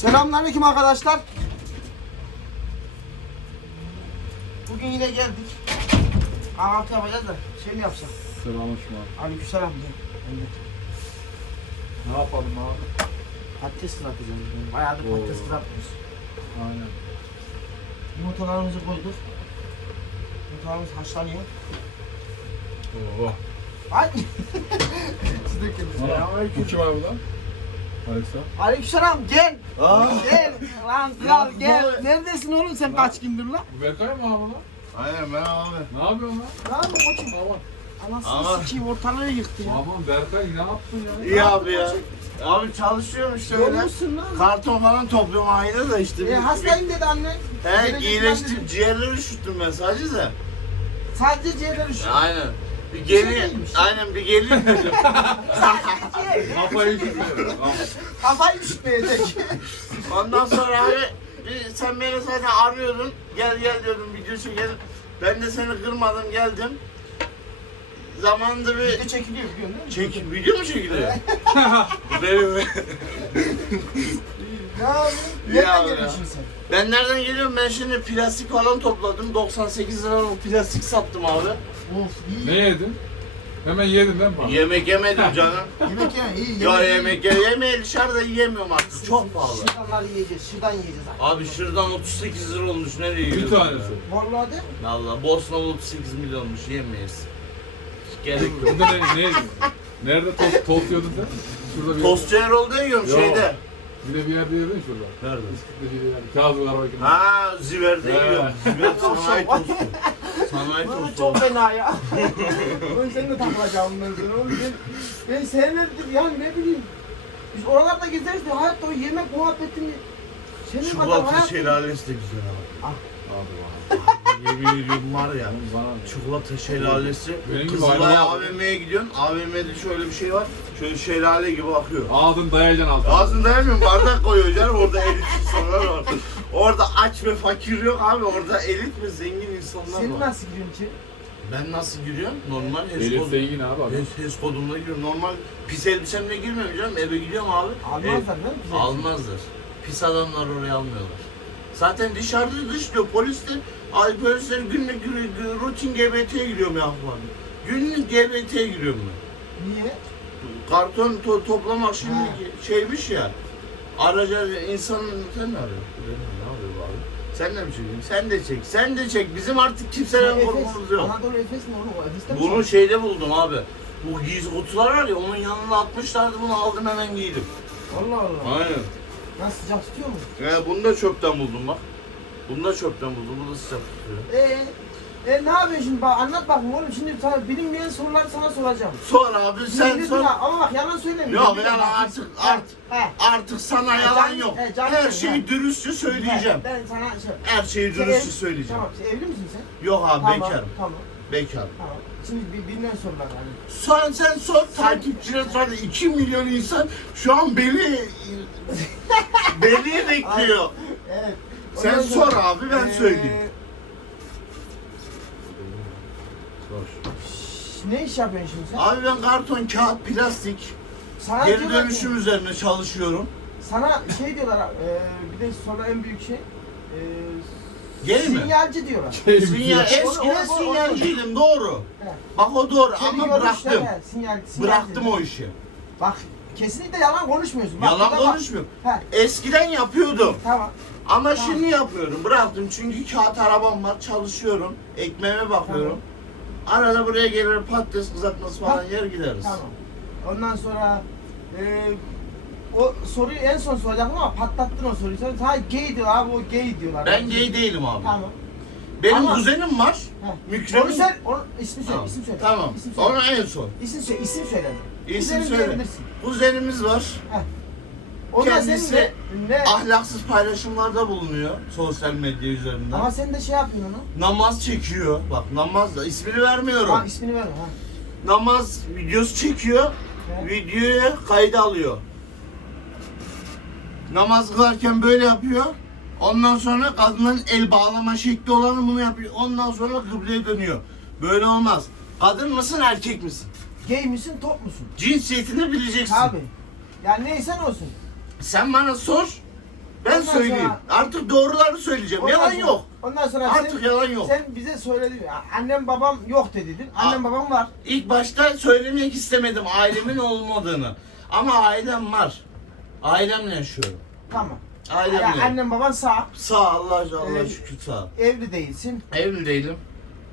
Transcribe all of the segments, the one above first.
Selamünaleyküm arkadaşlar. Bugün yine geldik. Kahvaltı yapacağız da şey yapsa. evet. ne yapsak? Selam hoşuma. Aleyküm selam diye. Ne yapalım abi? Patates kızartacağız. Bayağı da patates kızartmıyoruz. Aynen. Yumurtalarımızı koyduk. Yumurtalarımız haşlanıyor. Oo. Ay. Siz de kendiniz. Selamünaleyküm. Kim abi lan? Aleyküm. Aleykümselam gel. Aa. Gel. Lan kral gel, gel. Ne? Oluyor? Neredesin oğlum sen kaç gündür lan? Berkay mı abi lan? Aynen ben abi. Ne yapıyorsun lan? Ne yapıyorsun koçum? Tamam. Anasını Aman. sikiyim ortalığı yıktı ya. Aman Berkay ne yaptın, yani? İyi ne abi yaptın ya? İyi abi ya. Abi çalışıyorum işte ne şey böyle. Lan? Karton falan topluyorum ayda da işte. E, hastayım gibi. dedi anne. He iyileştim. Ciğerleri üşüttüm ben sadece Sadece ciğerleri üşüttüm. Aynen bir gelin. Şey aynen bir gelin dedim. Kafayı düşmüyorum. Kafayı düşmeyecek. Ondan sonra abi bir, sen beni zaten arıyordun. Gel gel diyordun videosu gel. Ben de seni kırmadım geldim. Zamanında bir... Video çekiliyor bir gün Çek, video mu çekiliyor? benim mi? ne abi? Neden ya nereden geliyorsun sen? Ben nereden geliyorum? Ben şimdi plastik falan topladım. 98 lira plastik sattım abi. Of iyi. Ne yedin? Hemen yedin lan bana. Yemek yemedim canım. yemek yemedim iyi. Yemek ya yemek, ye yeme yemek yemedim. Yemeği dışarıda yiyemiyorum artık. Çok pahalı. Şırdanlar yiyeceğiz. Şırdan yiyeceğiz artık. Abi şırdan 38 lira olmuş. Nereye yiyoruz? bir tanesi. Yani. Vallahi de. Valla Bosna'da 38 milyon olmuş. Yemeyiz. Hiç gerek yok. Bunda ne, ne yedin? Nerede to tost, tost yiyordun sen? Şurada bir Tostçu Erol tost. demiyorum şeyde. Bir de bir yerde yedin şurada. Nerede? Bir yerde. Kağıt var. Ha, Ziver'de yiyorum. Ziverde. sanayi Sanayi çok zor. Çok fena ya. Oğlum seni de takılacağım ben sana. Oğlum ben, ben senelerdir yani ne bileyim. Biz oralarda gezeriz de hayatta o yemek muhabbetini. Senin Çubuk altı şelalesi de güzel ama. Ah abi bana. Yemin ediyorum var ya. Yani. Bana çikolata yani. şelalesi. Kızılay AVM'ye gidiyorsun. AVM'de şöyle bir şey var. Şöyle şelale gibi akıyor. Ağzın dayayacaksın altına. Ağzın dayamıyorum. Bardak koyuyor canım. Orada elit insanlar var. Orada aç ve fakir yok abi. Orada elit ve zengin insanlar Senin var. Senin nasıl giriyorsun ki? Ben nasıl giriyorum? Normal HES Elif kodum. zengin abi abi. HES, kodumla giriyorum. Normal pis elbisemle girmiyorum canım. Eve gidiyorum abi. Almazlar El değil mi? Almazlar. Pis adamlar oraya almıyorlar. Zaten dışarıda dış diyor polis de ay polisler günlük, günlük, günlük rutin GBT giriyorum ya falan. Günlük GBT giriyorum mu? Niye? Karton to toplamak şimdi ha. şeymiş ya. Araca insanın sen ne arıyorsun? Ne arıyor abi? Sen de mi çekiyorsun? Evet. Sen de çek. Sen de çek. Bizim artık kimseden şey, korkumuz yok. Anadolu Efes mi oğlum? Efes'te Bunu çalıştım. şeyde buldum abi. Bu giz kutular var ya onun yanına atmışlardı bunu aldım hemen giydim. Allah Allah. Aynen. Lan sıcak tutuyor mu? Ee, yani bunu da çöpten buldum bak. Bunu da çöpten buldum. Bu da sıcak tutuyor. Ee, e ne yapıyorsun şimdi? Bak, anlat bak oğlum. Şimdi tabii bilinmeyen soruları sana soracağım. Sor abi ne sen Bilmiyorum sor. Lan? Ama bak yalan söylemiyorum. Yok ya yani artık art, artık, e, artık sana ha. E, yalan e, can, yok. He, canım, Her şeyi ben. dürüstçe söyleyeceğim. He. Ben sana şey... Her şeyi dürüstçe ev, söyleyeceğim. Tamam sen, evli misin sen? Yok abi tamam. bekarım. Tamam. Bekarım. Tamam şimdi bir, birinden sor ben hani. Sen sen sor takipçiler sonra 2 milyon insan şu an beni beni bekliyor. Evet. O sen sor sonra, abi ben söyleyeyim. ee... söyleyeyim. Ne iş yapıyorsun şimdi sen? Abi ben karton, kağıt, plastik sana geri diyorlar, dönüşüm yani, üzerine çalışıyorum. Sana şey diyorlar, e, ee, bir de sonra en büyük şey, e, ee, Gay mi? Sinyalci diyorlar. Sinyal, eskiden o, o, o, sinyalciydim doğru. He. Bak o doğru Çekiyor ama bıraktım. Görüşten, sinyal, sinyal, bıraktım dedi. o işi. Bak kesinlikle yalan konuşmuyorsun. Bak, yalan konuşmuyorum. Bak. He. Eskiden yapıyordum. He. Tamam. Ama tamam. şimdi yapıyorum. Bıraktım çünkü kağıt arabam var. Çalışıyorum. Ekmeğime bakıyorum. Tamam. Arada buraya gelir patates kızartması Pat. falan yer gideriz. Tamam. Ondan sonra eee o soruyu en son soracaktım ama patlattın o soruyu. Sen sadece gay diyor abi o gay diyorlar. Ben değil. gay değilim abi. Tamam. Benim ama, kuzenim var. Ha. Mükremi... Onu sen, onu, ismi söyle, tamam. isim söyle. Tamam. İsim söyle. Onu en son. İsim söyle, isim söyle. İsim Uzenim söyle. Kuzenimiz var. He. O Kendisi da seninle. ne? ahlaksız paylaşımlarda bulunuyor sosyal medya üzerinden. Ama sen de şey yapıyorsun onu. Namaz çekiyor. Bak namaz da ismini vermiyorum. Tamam ismini ver. Namaz videosu çekiyor. Heh. Videoya kayıt alıyor namaz kılarken böyle yapıyor. Ondan sonra kadının el bağlama şekli olanı bunu yapıyor. Ondan sonra kıbleye dönüyor. Böyle olmaz. Kadın mısın, erkek misin? Gay misin, top musun? Cinsiyetini bileceksin. Abi. Yani neyse ne olsun. Sen bana sor. Ben ondan söyleyeyim. Sonra, Artık doğruları söyleyeceğim. Ondan yalan sonra, yok. Ondan sonra dedi, Artık sen, yalan yok. Sen bize söyledin. Annem babam yok dedin. Annem Aa, babam var. İlk başta söylemek istemedim ailemin olmadığını. Ama ailem var. Ailemle yaşıyorum. Tamam. Ailemle. Yani annen baban sağ. Sağ Allah, a, Allah ee, şükür sağ. Evli değilsin. Evli değilim.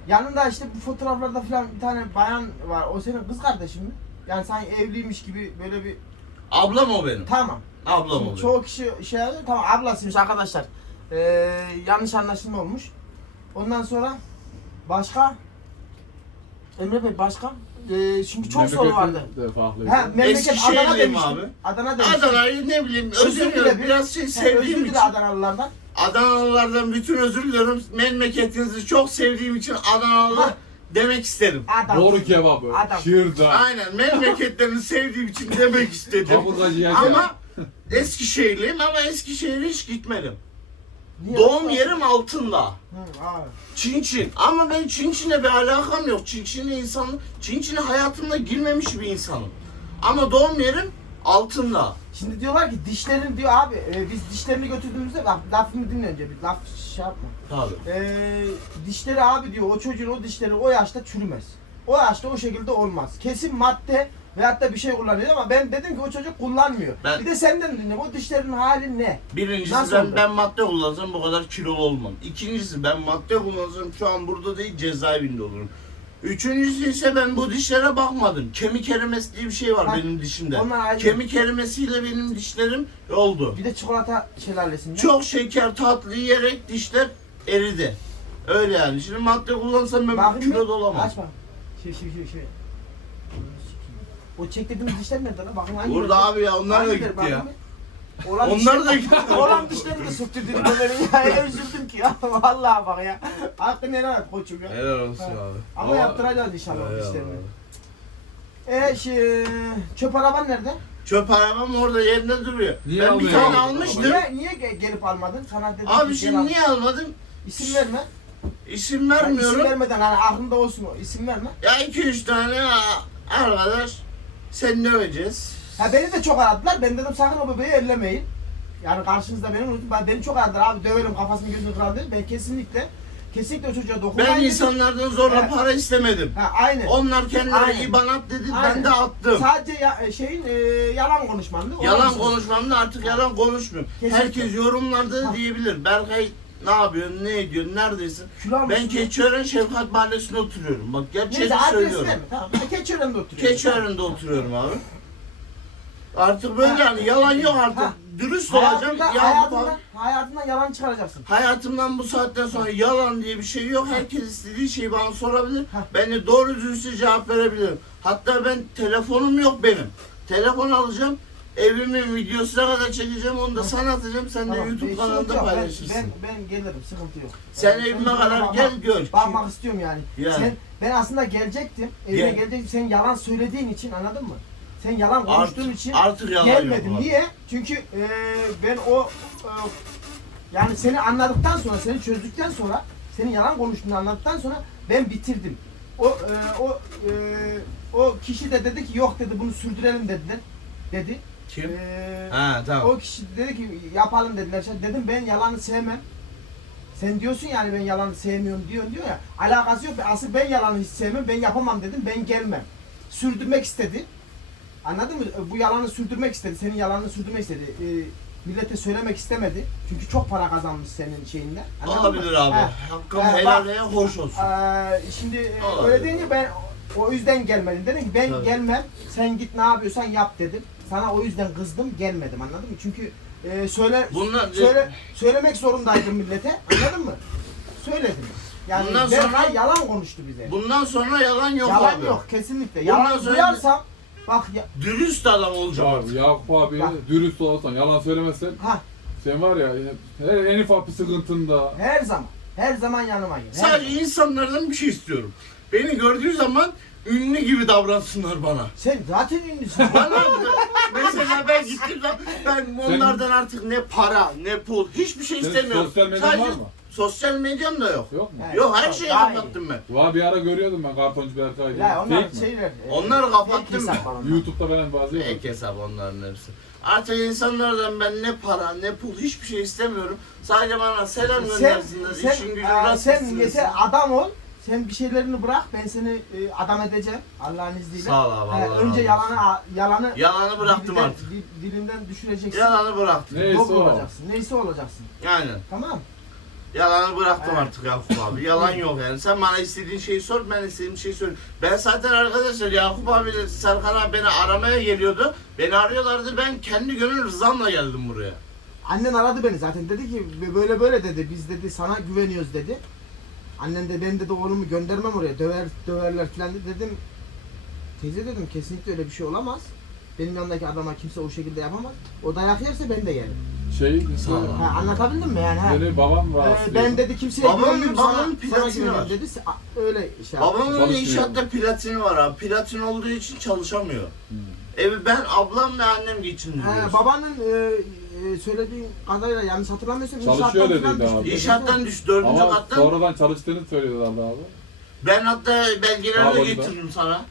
Yanında işte bu fotoğraflarda falan bir tane bayan var. O senin kız kardeşin mi? Yani sen evliymiş gibi böyle bir... Ablam o benim. Tamam. Ablam Şimdi o benim. Çoğu benim. kişi şey yapıyor. Tamam ablasıymış arkadaşlar. Ee, yanlış anlaşılma olmuş. Ondan sonra başka? Emre Bey başka? Ee, çünkü çok memleket soru vardı. Ha, memleket Eskişehir Adana demiştim. Adana demiştim. Adana ne bileyim özür dilerim. Biraz şey sevdiğim özür için. Adanalılardan. Adanalılardan bütün özür dilerim. Memleketinizi çok sevdiğim için Adanalı ha. demek istedim. Doğru kebabı. Adam. Şırda. Aynen memleketlerini sevdiğim için demek istedim. ama Eskişehirliyim ama Eskişehir'e hiç gitmedim. Niye? Doğum Nasıl? yerim altında. Hı, abi. Çin Çin. Ama ben Çin Çin'le bir alakam yok. Çin Çin'le insan, Çin Çin'le hayatımda girmemiş bir insanım. Ama doğum yerim altında. Şimdi diyorlar ki dişlerin diyor abi e, biz dişlerini götürdüğümüzde bak laf, lafını dinle önce bir laf şey yapma. Tabii. E, ee, dişleri abi diyor o çocuğun o dişleri o yaşta çürümez. O yaşta o şekilde olmaz. Kesin madde veyahut da bir şey kullanıyor ama ben dedim ki o çocuk kullanmıyor. Ben, bir de senden dinle O dişlerin hali ne? Birincisi Nasıl ben, oldu? ben madde kullansam bu kadar kilo olmam. İkincisi ben madde kullansam şu an burada değil cezaevinde olurum. Üçüncüsü ise ben bu dişlere bakmadım. Kemik erimesi diye bir şey var ha, benim dişimde. Onlar Kemik erimesiyle oldu. benim dişlerim oldu. Bir de çikolata şelalesinde. Çok şeker tatlı yiyerek dişler eridi. Öyle yani. Şimdi madde kullansam ben Bakın kilo dolamam. Açma. Şey, şey, şey, şey. O çektirdiğimiz dişler nerede lan? Bakın hangi Burada bitti? abi ya onlar da gitti bitti ya. Olan onlar da gitti. Oğlan dişleri de sürtürdüğünü ya. Ya üzüldüm ki ya. Vallahi bak ya. Hakkı neler var koçum ya. Helal olsun abi. Ama, yaptıracağız inşallah dişlerini. Eee şey, çöp araban nerede? Çöp arabam orada yerinde duruyor. Niye ben bir tane yani ya almıştım. Niye, niye gelip almadın? Sana dedim abi şimdi niye almadın? İsim verme. İsim vermiyorum. Yani i̇sim vermeden hani aklında olsun o. İsim verme. Ya iki üç tane arkadaş. Sen ne öleceğiz? Ha beni de çok aradılar. Ben dedim sakın o bebeği ellemeyin. Yani karşınızda benim unutun. Ben, beni çok aradılar abi döverim kafasını gözünü kırar dedim. Ben kesinlikle kesinlikle çocuğa dokunmayın. Ben insanlardan zorla para ha. para istemedim. Ha aynı. Onlar kendileri aynı. ibanat dedi aynı. ben de attım. Sadece ya, şeyin e, yalan konuşmandı. Olur yalan konuşmandı. konuşmandı artık ha. yalan konuşmuyor. Kesinlikle. Herkes yorumlarda ha. diyebilir. Berkay ne yapıyorsun? Ne ediyorsun? Neredesin? Kiramışsın ben ya? Keçiören Şefkat Mahallesi'nde oturuyorum. Bak gerçeği Neyse, söylüyorum. Neyse tamam. Keçiören'de oturuyorum. Keçiören'de oturuyorum abi. Artık böyle ha, yani hayatım, yalan yok artık. Ha. Dürüst olacağım. hayatımda, olacağım. Hayatımdan, falan. hayatımdan yalan çıkaracaksın. Hayatımdan bu saatten sonra ha. yalan diye bir şey yok. Herkes istediği şeyi bana sorabilir. Ha. Ben de doğru düzgün cevap verebilirim. Hatta ben telefonum yok benim. Telefon alacağım evimin videosuna kadar çekeceğim onu da ha. sana atacağım sen tamam. de YouTube Beşim kanalında yok. paylaşırsın. Ben, ben, ben, gelirim sıkıntı yok. Sen evet, yani, evime kadar bakmak, gel gör. Bakmak şey istiyorum yani. yani. Sen ben aslında gelecektim. Evime gel. Yani. gelecektim. Sen yalan söylediğin için anladın mı? Sen yalan konuştuğun art, için artık yalan gelmedim. Yok Niye? Çünkü e, ben o e, yani seni anladıktan sonra, seni çözdükten sonra, senin yalan konuştuğunu anladıktan sonra ben bitirdim. O e, o e, o kişi de dedi ki yok dedi bunu sürdürelim dediler. Dedi. dedi. Kim? Ee, ha tamam. O kişi dedi ki yapalım dediler. İşte dedim ben yalanı sevmem. Sen diyorsun yani ben yalanı sevmiyorum diyorsun diyor ya. Alakası yok. Asıl ben yalanı hiç sevmem. Ben yapamam dedim. Ben gelmem. Sürdürmek istedi. Anladın mı? Bu yalanı sürdürmek istedi. Senin yalanını sürdürmek istedi. Ee, millete söylemek istemedi. Çünkü çok para kazanmış senin şeyinde. Anladın Olabilir mı? abi. Ha. Hakkım ee, helalleye hoş olsun. Ee, şimdi Olabilir. E, öyle Ay. deyince ben o yüzden gelmedim. Dedim ki ben Tabii. Evet. gelmem. Sen git ne yapıyorsan yap dedim sana o yüzden kızdım gelmedim anladın mı? Çünkü e, söyle, Bunlar, söyle söylemek zorundaydım millete anladın mı? Söyledim. Yani bundan sonra, ben sonra yalan konuştu bize. Bundan sonra yalan yok yalan abi. Yalan yok kesinlikle. Bundan sonra yalan sonra duyarsam bir, bak ya, dürüst adam olacağım. Abi bu abi bak. dürüst olsan yalan söylemezsen. Ha. Sen şey var ya her, her en ufak bir sıkıntında. Her zaman. Her zaman yanıma gel. Sadece insanlardan bir şey istiyorum beni gördüğü zaman ünlü gibi davransınlar bana. Sen zaten ünlüsün. bana da, mesela ben gittim zaman ben onlardan Sen, artık ne para ne pul hiçbir şey Senin istemiyorum. Sosyal medyan var mı? Sosyal medyam da yok. Yok mu? Evet. Yok evet. her şeyi Daha kapattım iyi. ben. Valla bir ara görüyordum ben Kartoncu Berkay'ı. Ya onlar, onlar şey Onları e, kapattım e, hesap ben. Hesap falan Youtube'da falan bazı yok. E, ek hesap onların hepsi. Artık insanlardan ben ne para ne pul hiçbir şey istemiyorum. Sadece bana selam göndersinler. Sen, dersiniz. sen, İçim sen, aa, sen, sen, adam ol sen bir şeylerini bırak ben seni e, adam edeceğim Allah'ın izniyle. Sağ ol abi. Ha, önce Allah önce yalanı yalanı yalanı bıraktım dilinden, artık. Di, dilinden düşüreceksin. Yalanı bıraktım. Neyse Doğru o. olacaksın. Neyse olacaksın. Yani. Tamam. Yalanı bıraktım evet. artık Yakup abi. Yalan yok yani. Sen bana istediğin şeyi sor, ben istediğim şeyi sor. Ben zaten arkadaşlar Yakup abi ile Serkan abi beni aramaya geliyordu. Beni arıyorlardı. Ben kendi gönül rızamla geldim buraya. Annen aradı beni zaten. Dedi ki böyle böyle dedi. Biz dedi sana güveniyoruz dedi. Annem de ben de oğlumu göndermem oraya. Döver, döverler filan de dedi. dedim. Teyze dedim kesinlikle öyle bir şey olamaz. Benim yanındaki adama kimse o şekilde yapamaz. O dayak yerse ben de yerim. Şey, yani, sen, ha, anlatabildim mi yani? Benim babam rahatsız. Evet, ben dedi kimseye babam, babam babanın sana, platini sana var. Dedi, öyle şey abi. Babamın Zaman inşaatta var. platini var abi. Platin olduğu için çalışamıyor. Hmm. Evi ben ablam ve annem geçindiriyor. Babanın e, söylediği kadarıyla yanlış hatırlamıyorsam Çalışıyor inşaattan dedi düştü. İnşaattan düştü dördüncü Ama kattan. sonradan çalıştığını söylüyorlardı abi. Ben hatta belgeleri de da getiririm sana.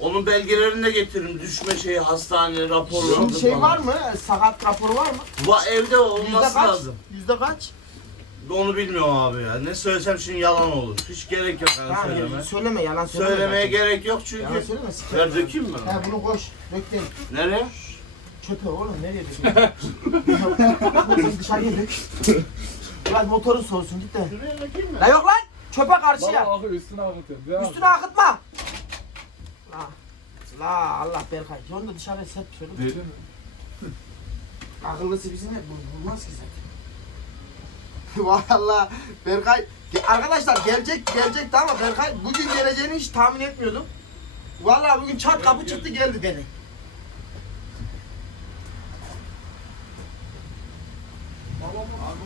Onun belgelerini de getiririm. Düşme şeyi, hastane, raporu. Şimdi şey bana. var mı? Sakat raporu var mı? Va evde olması Yüzde lazım. Yüzde kaç? Onu bilmiyorum abi ya. Ne söylesem şimdi yalan olur. Hiç gerek yok yani söyleme. Yani söyleme, söyleme yalan söylemeye söyleme. Söylemeye gerek yok çünkü. Yalan söyleme. Ver ya. mi? He bunu koş. Bekleyin. Nereye? Koş. Çöpü oğlum nereye düşüyorsun? dışarıya dök. Biraz motorun soğusun git de. Şuraya La yok lan! Çöpe karşı Vallahi ya. üstüne akıtıyorum. Üstüne akıtma! akıtma. La. La. Allah berkay. Yon da dışarıya sep şöyle. Deli mi? Akıllısı bizim hep bulmaz bu ki zaten. Vay Allah. Berkay. Arkadaşlar gelecek gelecek tamam Berkay bugün geleceğini hiç tahmin etmiyordum. Vallahi bugün çat kapı çıktı geldi beni.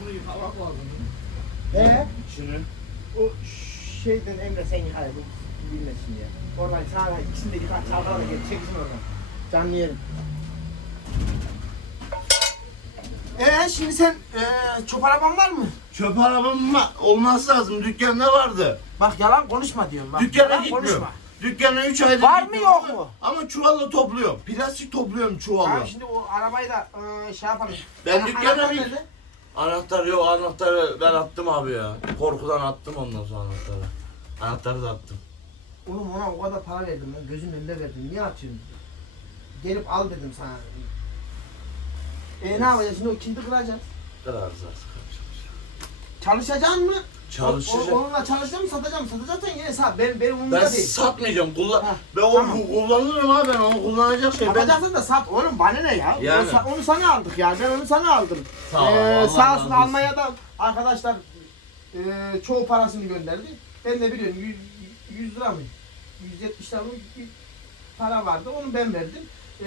bunu Ee? Şunu. O şeyden Emre sen yıkar ya. Bilmesin diye. Oradan sağa ikisini de yıkar. Çalgalar da gel. Çekilsin oradan. Ee şimdi sen e, ee, çöp araban var mı? Çöp arabam mı? Olması lazım. Dükkanda vardı. Bak yalan konuşma diyorum. Bak, Dükkana gitmiyorum. Dükkana 3 aydır Var mı yok anda. mu? Ama çuvalla topluyor, Plastik topluyorum çuvalla. Ben şimdi o arabayı da e, şey yapalım. Ben, ben yani dükkana gittim. Anahtar yok anahtarı ben attım abi ya. Korkudan attım ondan sonra anahtarı. Anahtarı da attım. Oğlum ona o kadar para verdim ben gözümün önünde verdim. Niye atıyorsun Gelip al dedim sana. Neyse. E ne yapacağız Şimdi o kindi kıracaksın. Kırarız artık. Karışır. Çalışacaksın mı? Çalışır. Onunla çalışacağım, satacağım. Satacaksın yine sat. Ben ben onu ben da değil. Ben satmayacağım. Kullan. Ha. Ben onu tamam. kullanırım abi. Ben onu kullanacak şey. Satacaksın ben... da sat. Oğlum bana ne ya? Yani. Sa onu, onu sana aldık ya. Ben onu sana aldım. Sağ tamam, ol. Ee, sağ olsun Almanya'dan da arkadaşlar e, çoğu parasını gönderdi. Ben de biliyorum 100, 100 lira mı? 170 lira mı? para vardı. Onu ben verdim. E,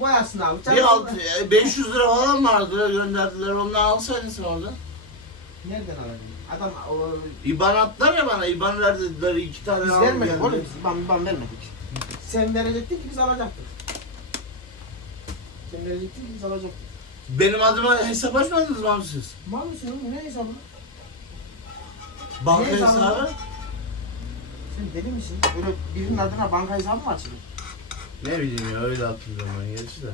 boyasını aldı. Bir aldı. 500 lira falan vardı gönderdiler. Onu alsaydın sen orada. Nereden alabilirsin? Adam o... ibanatlar ya bana ibanlar dedi iki tane biz aldım. Biz ben, ben vermedik iban, iban Sen verecektin ki biz alacaktık. Sen verecektin ki biz alacaktık. Benim adıma hesap açmadınız mı siz? Var mı ne hesabı? Banka ne hesabı? hesabı? Sen deli misin? Böyle birinin adına banka hesabı mı açılır? Ne bileyim ya öyle hatırlıyorum zaman gerçi de.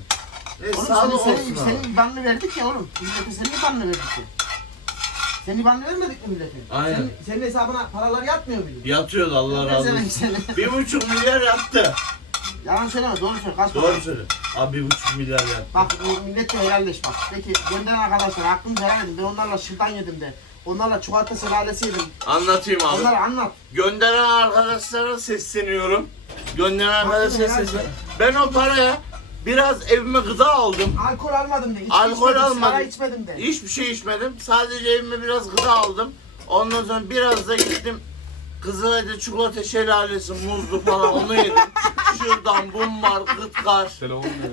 oğlum sağ sen, senin, abi. senin, senin banını verdik ya oğlum. Biz de senin banını verdik ya. Seni bana vermedik mi milletin? Aynen. Senin, senin hesabına paralar yatmıyor bile. Yatıyor Allah razı olsun. bir buçuk milyar yattı. Yalan söyleme doğru söyle. Kaç doğru söyle. Abi bir buçuk milyar yattı. Bak millet de helalleş bak. Peki gönderen arkadaşlar aklınızı helal edin. Ben onlarla şıltan yedim de. Onlarla çikolata sülalesi yedim. Anlatayım abi. Onlar anlat. Gönderen arkadaşlara sesleniyorum. Gönderen arkadaşlara sesleniyorum. De. Ben o paraya Biraz evime gıda aldım. Alkol almadım de. Hiç Alkol içmedim, almadım. içmedim de. Hiçbir şey içmedim. Sadece evime biraz gıda aldım. Ondan sonra biraz da gittim. Kızılay'da çikolata şelalesi, muzlu falan onu yedim. Şuradan bun var, kıt kar,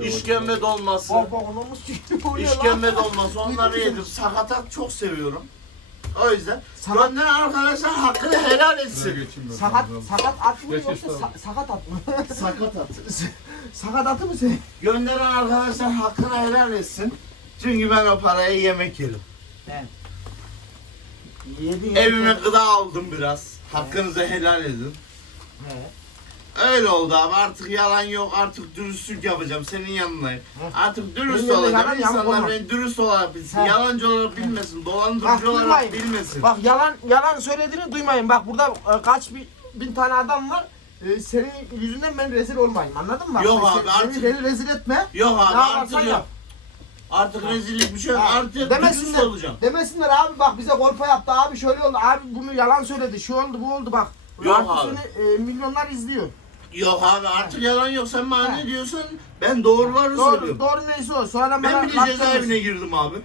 işkembe dolması. Bak bak İşkembe dolması onları ne yedim. yedim. Sakatat çok seviyorum. O yüzden sakat. arkadaşlar hakkını helal etsin. Hı, sakat, sakat at mı yoksa sa sakat at mı? sakat at. sakat atı mı senin? Gönderen arkadaşlar hakkını helal etsin. Çünkü ben o parayı yemek yerim. Evet. Yedi, yedi Evime yedi. gıda aldım biraz. Hakkınızı evet. helal edin. Evet. Öyle oldu abi artık yalan yok artık dürüstlük yapacağım senin yanındayım. Artık dürüst senin olacağım yalan, insanlar yalan olmak. beni dürüst olarak bilsin. He. Yalancı olarak ha. bilmesin dolandırıcı bak, olarak, olarak bilmesin. Bak yalan yalan söylediğini duymayın bak burada e, kaç bin, bin tane adam var. E, ee, senin yüzünden ben rezil olmayayım anladın mı? Bak, yok sen, abi, abi artık. Seni beni rezil etme. Yok abi daha artık yok. yok. Artık rezillik bir Hı. şey yok. Artık demesinler, der, olacağım. Demesinler abi bak bize golpa yaptı abi şöyle oldu. Abi bunu yalan söyledi. Şu oldu bu oldu bak. Yok artık abi. Seni, e, milyonlar izliyor. Yok abi artık He. yalan yok. Sen mani He. diyorsun. Ben doğruları doğru, söylüyorum. Doğru neyse o. Sonra ben bile bir de cezaevine var. girdim abi.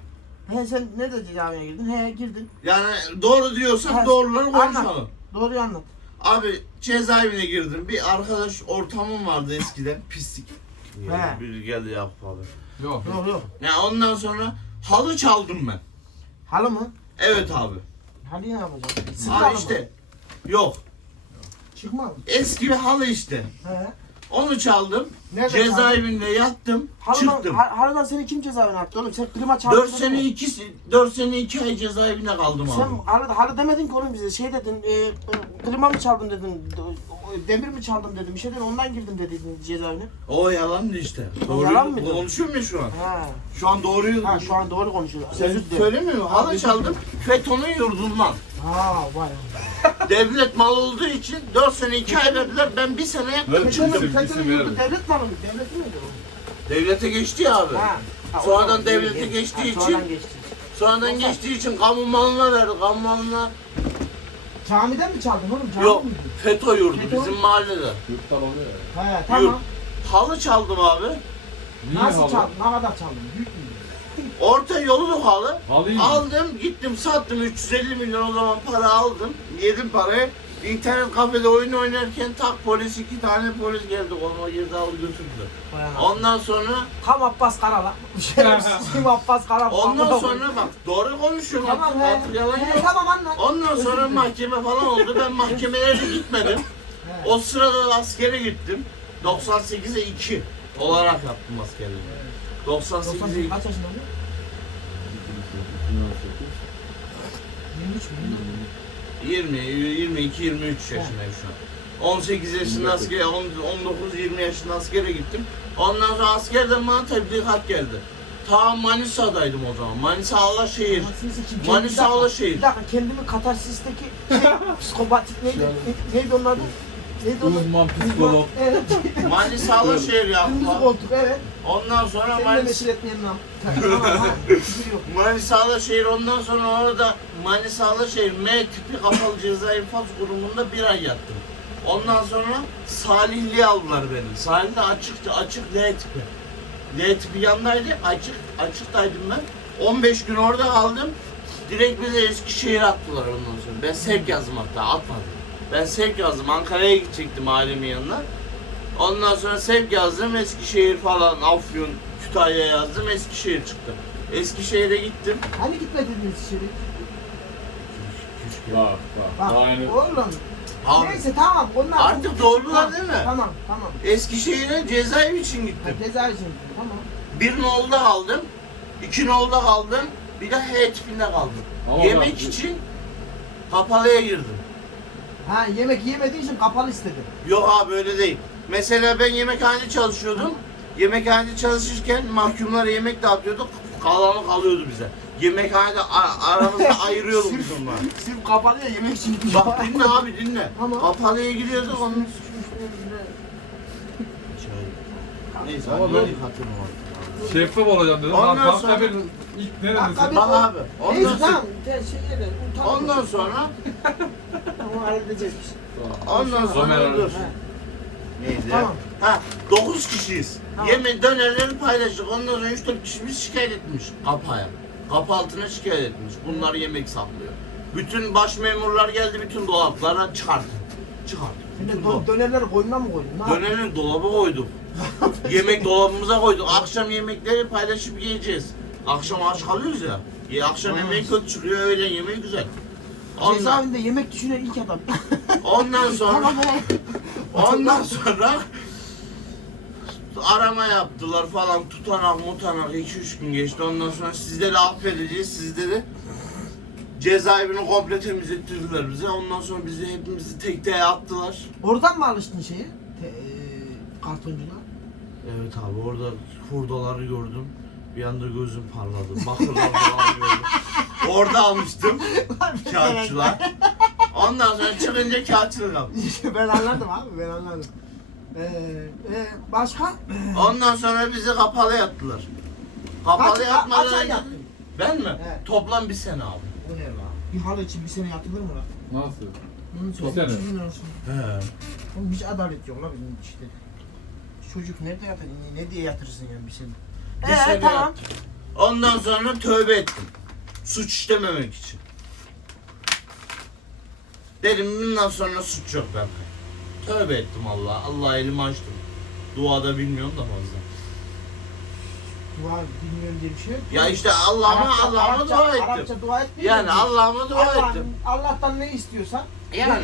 He sen ne de cezaevine girdin? He girdin. Yani doğru diyorsan He. doğruları anlat. konuşalım. Anlat. Doğruyu anlat. Abi cezaevine girdim. Bir arkadaş ortamım vardı eskiden. Pislik. He. Bir gel yap Yok yok. yok. Ya yani ondan sonra halı çaldım ben. Halı mı? Evet abi. Halı ne yapacağım? Ha, işte. Abi işte. Yok. Çıkmadı. Eski bir halı işte. He. Onu çaldım. Nerede cezaevinde kaldı? yattım. Halı çıktım. Halıdan seni kim cezaevine attı oğlum? Sen klima çaldın. 4 sene 2 4 sene 2 ay cezaevinde kaldım abi. Sen halı, halı demedin ki oğlum bize. Şey dedin. E, e klima mı çaldın dedin. Demir mi çaldım dedim. Bir şey dedin ondan girdim dedin cezaevine. O yalandı işte. Doğru. O yalan yalan mıydı? Konuşuyor mu şu an? He. Şu an doğruyu. Ha şu an doğru konuşuyor. E, sen söylemiyor mu? Halı işte. çaldım. Fetonun yurdundan. Ha vay. Devlet mal olduğu için dört sene iki ay verdiler. Ben bir sene yaptım. Ne çıktı? Devlet malı mı? Devlet mi Devlete geçti ya abi. Ha. Ha, sonradan devlete değil, geçtiği de. için. Ha, sonradan sonradan geçtiği de. için kamu malına verdi. Kamu malına. Camiden mi çaldın oğlum? Cami Yok. Miydi? FETÖ yurdu bizim mahallede. Yurttan oluyor ya. He tamam. Ha. Halı çaldım abi. Niye Nasıl halı? çaldın? Nerede çaldın? Büyük mü? Orta yolun halı. Halıyım. Aldım gittim sattım 350 milyon o zaman para aldım. Yedim parayı. İnternet kafede oyun oynarken tak polis iki tane polis geldi koluma girdi aldı götürdü. Bayağı. Ondan sonra... Tam Abbas Karala. Tam şey Abbas kara Ondan sonra oluyor. bak doğru konuşuyorum. Tamam artık, artık yalan he. yok. tamam anla. Ondan sonra mahkeme falan oldu. Ben mahkemeye de gitmedim. Evet. o sırada da askere gittim. 98'e 2 olarak yaptım askerliğimi. 98 98'e 2. Kaç yaşında 23 mü? 20, 22, 23 yaşındayım şu an. 18 yaşında asker, 19, 20 yaşında askere gittim. Ondan sonra askerden bana tebligat geldi. Ta Manisa'daydım o zaman. Manisa Allah şehir. Allah, Manisa Allahşehir. Bir dakika kendimi katarsisteki şey, psikopatik neydi, şey, neydi onlar? adı? Uzman psikolog. Evet. Mali Sağlaşehir şehir ya. evet. Ondan sonra Mali... meşhur etmeyelim lan. Mali Sağlaşehir ondan sonra orada Mali Sağlaşehir M tipi kapalı ceza infaz kurumunda bir ay yattım. Ondan sonra Salihli aldılar beni. Salihli açık, açık L tipi. L tipi yandaydı, açık, açıktaydım ben. 15 gün orada kaldım. Direkt bize eski şehir attılar ondan sonra. Ben sevk yazdım hatta, atmadım. Ben sevk yazdım. Ankara'ya gidecektim ailemin yanına. Ondan sonra sevk yazdım. Eskişehir falan, Afyon, Kütahya yazdım. Eskişehir çıktı. Eskişehir'e gittim. Hani gitmedin Eskişehir'e? Bak bak. bak Aynı. Oğlum. Tamam. Neyse tamam. Onlar Artık doğrular tamam. değil mi? Tamam tamam. Eskişehir'e cezaevi için gittim. cezaevi için Tamam. Bir nolda kaldım. iki nolda kaldım. Bir de H tipinde kaldım. Tamam, Yemek abi. için kapalıya girdim. Ha yemek yemediğin için kapalı istedim. Yok abi böyle değil. Mesela ben yemekhanede çalışıyordum. Yemekhanede çalışırken mahkumlara yemek dağıtıyorduk. Kalanı kalıyordu bize. Yemekhanede aramızda ayırıyorduk biz onları. Sırf, sırf kapalıya yemek için. Bak eighth... dinle abi dinle. tamam. Kapalıya gidiyorduk onun. Neyse hadi böyle hatırlamadım. Şeffaf olacağım dedim. Ondan Bak, sonra... ilk ne dedin sen? Bak abi. Ondan sonra... ondan sonra... onu halledeceğiz. Tamam, Anladım. Ha. Neydi? Ya? Tamam. Ha, dokuz kişiyiz. Tamam. Yemin dönerleri paylaştık. Ondan sonra üç dört kişimiz şikayet etmiş kapaya. Kapı altına şikayet etmiş. Bunlar yemek saklıyor. Bütün baş memurlar geldi bütün dolaplara çıkardı. Çıkardı. Yani Do dönerleri koyuna mı koydun? Dönerin dolabı koyduk. yemek dolabımıza koyduk. Akşam yemekleri paylaşıp yiyeceğiz. Akşam aç kalıyoruz ya. E, Ye, akşam tamam, yemek kötü çıkıyor. Öğlen yemeği güzel. Cezaevinde yemek düşünen ilk adam. Ondan sonra... ondan sonra... arama yaptılar falan tutanak mutanak 2-3 gün geçti ondan sonra sizleri affedeceğiz sizleri cezaevini komple temiz ettirdiler bize ondan sonra bizi hepimizi tek teğe attılar oradan mı alıştın şeyi Te- e, kartoncuna evet abi orada hurdaları gördüm bir anda gözüm parladı bakırlar falan gördüm Orada almıştım. Kağıtçılar. Evet. Ondan sonra çıkınca kağıtçılık almıştım. ben anladım abi ben anladım. Ee, e, başka? Ee. Ondan sonra bizi kapalı yattılar. Kapalı yatmadan... ben mi? Evet. Toplam bir sene abi. Bu ne abi? Bir hal için bir sene yatılır mı lan? Nasıl? Bir sene. Hiç adalet yok lan bizim işte. Çocuk nerede yatar? Ne diye yatırırsın yani bir sene? He, tamam. Bir ee, sene tamam. Yattım. Ondan sonra tövbe ettim suç işlememek için. Derim bundan sonra suç yok ben. Tövbe ettim Allah. A. Allah a elimi açtım. Duada bilmiyorum da fazla. Var, bilmiyorum diye bir şey Ya işte Allah'ıma Allah'ıma dua ettim. Arapça dua etmiyor Yani Allah'ıma dua Allah, ettim. Allah'tan ne istiyorsan yani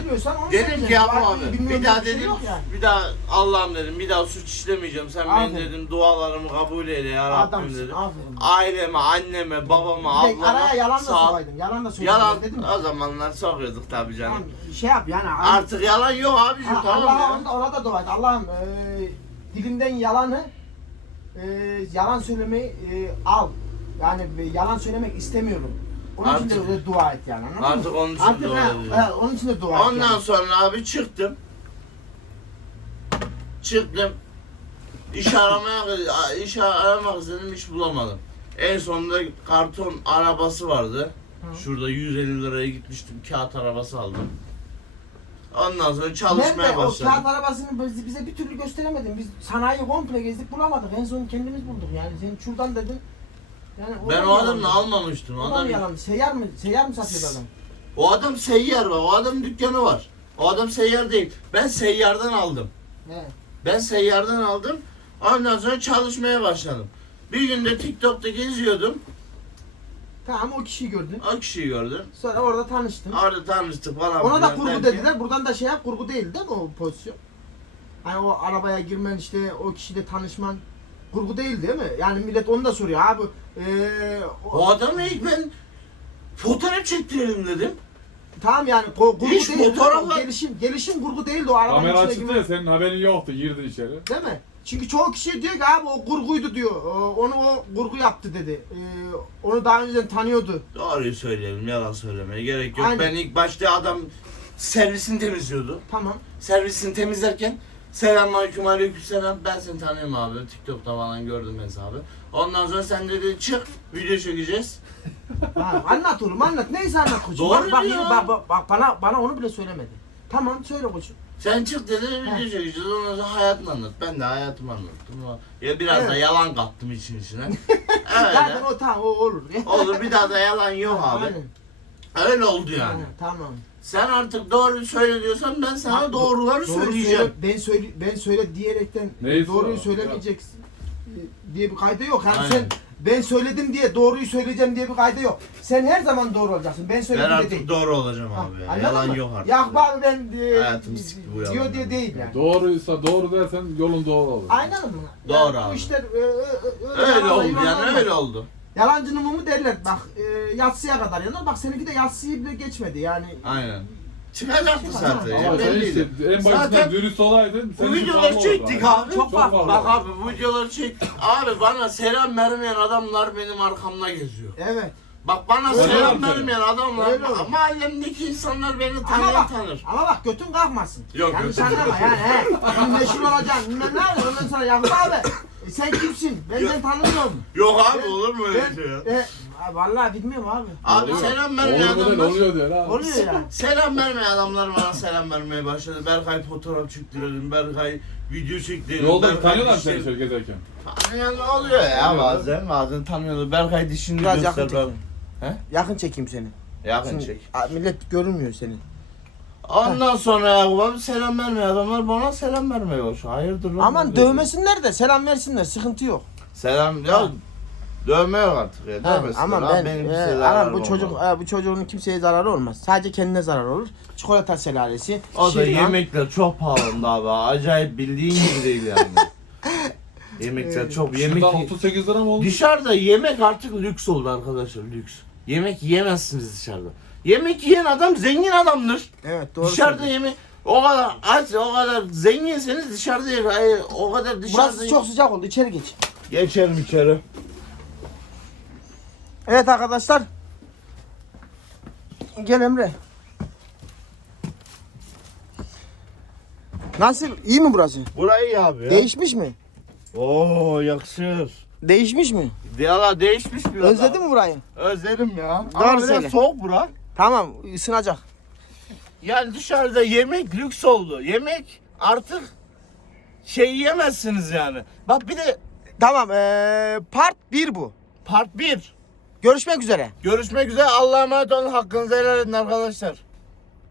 dedim ki abi, abi bir, daha bir daha şey dedim yani. bir daha Allah'ım dedim bir daha suç işlemeyeceğim. Sen ben dedim dualarımı kabul eyle ya Rabbim dedim. Adamsın, Aileme, anneme, babama, bir ablama. Araya yalan, sağ, da yalan da söyledim. Yalan da ya, söyledim dedim. Ki. O zamanlar sokuyorduk tabi canım. Yani şey yap yani. Abi, Artık abi, yalan yok abi. Ha, tamam Allah'ım orada, orada dua et. Allah'ım e, dilimden yalanı e, yalan söylemeyi e, al. Yani yalan söylemek istemiyorum. Onun artık için de dua et yani. artık mı? onun için artık dua et. E, onun için de dua Ondan et. Ondan yani. sonra abi çıktım. Çıktım. İş aramaya iş aramak istedim iş bulamadım. En sonunda karton arabası vardı. Hı. Şurada 150 liraya gitmiştim. Kağıt arabası aldım. Ondan sonra çalışmaya ben de başladım. O kağıt arabasını bize, bir türlü gösteremedin. Biz sanayi komple gezdik bulamadık. En son kendimiz bulduk. Yani senin yani şuradan dedin. Yani o ben adamı o adamla almamıştım. Adam yalan. Seyyar mı? Seyyar mı satıyor adam? O adam seyyar var. O adamın dükkanı var. O adam seyyar değil. Ben seyyardan aldım. He. Ben seyyardan aldım. Ondan sonra çalışmaya başladım. Bir gün de TikTok'ta geziyordum. Tamam o kişiyi gördün. O kişiyi gördüm. Sonra orada tanıştım. Orada tanıştık falan. Ona da kurgu derken. dediler. Ki. Buradan da şey yap kurgu değil değil mi o pozisyon? Hani o arabaya girmen işte o kişiyle tanışman kurgu değil değil mi? Yani millet onu da soruyor abi. E, o, o adam ey ben fotoğraf çektirelim dedim. Tamam yani ko, kurgu Hiç değil. Fotoğrafı... Gelişim, gelişim kurgu değildi o arabanın Kamera içine gibi. Kamera senin haberin yoktu girdi içeri. Değil mi? Çünkü çoğu kişi diyor ki abi o kurguydu diyor. E, onu o kurgu yaptı dedi. E, onu daha önceden tanıyordu. Doğruyu söyleyelim yalan söylemeye gerek yok. Aynen. Yani, ben ilk başta adam servisini temizliyordu. Tamam. Servisini temizlerken Selam aleyküm aleyküm selam. Ben seni tanıyorum abi. TikTok'ta falan gördüm hesabı. Ondan sonra sen dedi çık video çekeceğiz. ha, anlat oğlum anlat. Neyse anlat kocuğum. Doğru, bak, bak, bak, bak, bak, bana, bana onu bile söylemedi. Tamam söyle kocuğum. Sen çık dedi video ha. çekeceğiz. Ondan sonra hayatını anlat. Ben de hayatımı anlattım. Ya biraz evet. da yalan kattım için içine. Öyle. Zaten o tamam o olur. olur bir daha da yalan yok abi. Aynen. Öyle oldu yani. Ha, tamam. Sen artık doğru söylüyorsan ben sana ha, doğruları doğru söyleyeceğim. Söyle, ben söyle ben söyle diyerekten Neyse doğruyu söylemeyeceksin ya. diye bir kaydı yok. Yani aynen. sen ben söyledim diye doğruyu söyleyeceğim diye bir kaydı yok. Sen her zaman doğru olacaksın. Ben söyledim ben artık dedi. doğru olacağım ha, abi. Ha, ya. Yalan mı? yok artık. Ya bak ben de, diyor, bu yalan diyor yani. diye değil yani. Doğruysa doğru dersen yolun doğru olur. Aynen mı? Yani doğru yani, abi. Bu işler e, e, e, öyle, aramayın oldu aramayın yani, aramayın. öyle, oldu yani öyle oldu. Yalancının mumu derler bak e, yatsıya kadar yanar. Bak seninki de yatsıyı bile geçmedi yani. Aynen. Kime laftı zaten? Ya, ya işte, en, en başında zaten... dürüst olaydı. Bu videoları çektik abi. Çok, çok farklı. Bak abi bu videoları çektik. Şey... Abi bana selam vermeyen adamlar benim arkamda geziyor. Evet. Bak bana Öyle selam yapıyorum. Şey. vermeyen adamlar, Öyle ama mahallemdeki insanlar beni tanır bak, tanır. Ama bak götün kalkmasın. Yok yani götün kalkmasın. Yani sen de ya, yani, he. Meşhur olacaksın. Ne oluyor? Ondan sonra yakın abi sen kimsin? Ben seni tanımıyorum. Yok abi ben, olur mu öyle ben, şey? Ya? E, vallahi bilmiyorum abi. Abi selam olur. Adamlar... Yani abi. Ne ne ne ya? yani. selam vermeye adamlar. Oluyor diyor lan. Oluyor ya. selam vermeye adamlar bana selam vermeye başladı. Berkay fotoğraf çıktırdım. Berkay video çektirdim. Ne oldu? Tanıyorlar seni şirketeyken. Tanıyorlar ne oluyor ya tanıyorlar. bazen. Bazen tanıyorlar. Berkay dişini biraz ya yakın çekeyim. Yakın çekeyim seni. Yakın Şimdi, çek. Millet görünmüyor seni. Ondan sonra Yakup selam vermiyor. Adamlar bana selam vermiyor. Hayırdır lan? Aman dövmesinler de selam versinler. Sıkıntı yok. Selam ya. Ha. Dövme yok artık ya. dövmesin Aman ben, benim e, kimseye zararı bu bana. çocuk, E, bu çocuğun kimseye zararı olmaz. Sadece kendine zarar olur. Çikolata selalesi. O da şirin. yemekle çok pahalandı abi. Acayip bildiğin gibi değil yani. yemekler ee, evet. çok e, yemek. 38 lira mı oldu? Dışarıda yemek artık lüks oldu arkadaşlar lüks. Yemek yemezsiniz dışarıda. Yemek yiyen adam zengin adamdır. Evet doğru. Dışarıda yemek o kadar aç o kadar zenginseniz dışarıda yer. Hayır, o kadar dışarıda. Burası çok sıcak oldu. içeri geç. Geçelim içeri. Evet arkadaşlar. Gel Emre. Nasıl? İyi mi burası? Burayı iyi abi. Ya. Değişmiş mi? Oo yaksız. Değişmiş mi? Ya değişmiş mi? Özledin mi burayı? Özledim ya. Doğru Ama soğuk burası. Tamam ısınacak. Yani dışarıda yemek lüks oldu. Yemek artık şey yemezsiniz yani. Bak bir de tamam ee, part 1 bu. Part 1. Görüşmek üzere. Görüşmek üzere. Allah'a emanet olun. Hakkınızı helal edin arkadaşlar.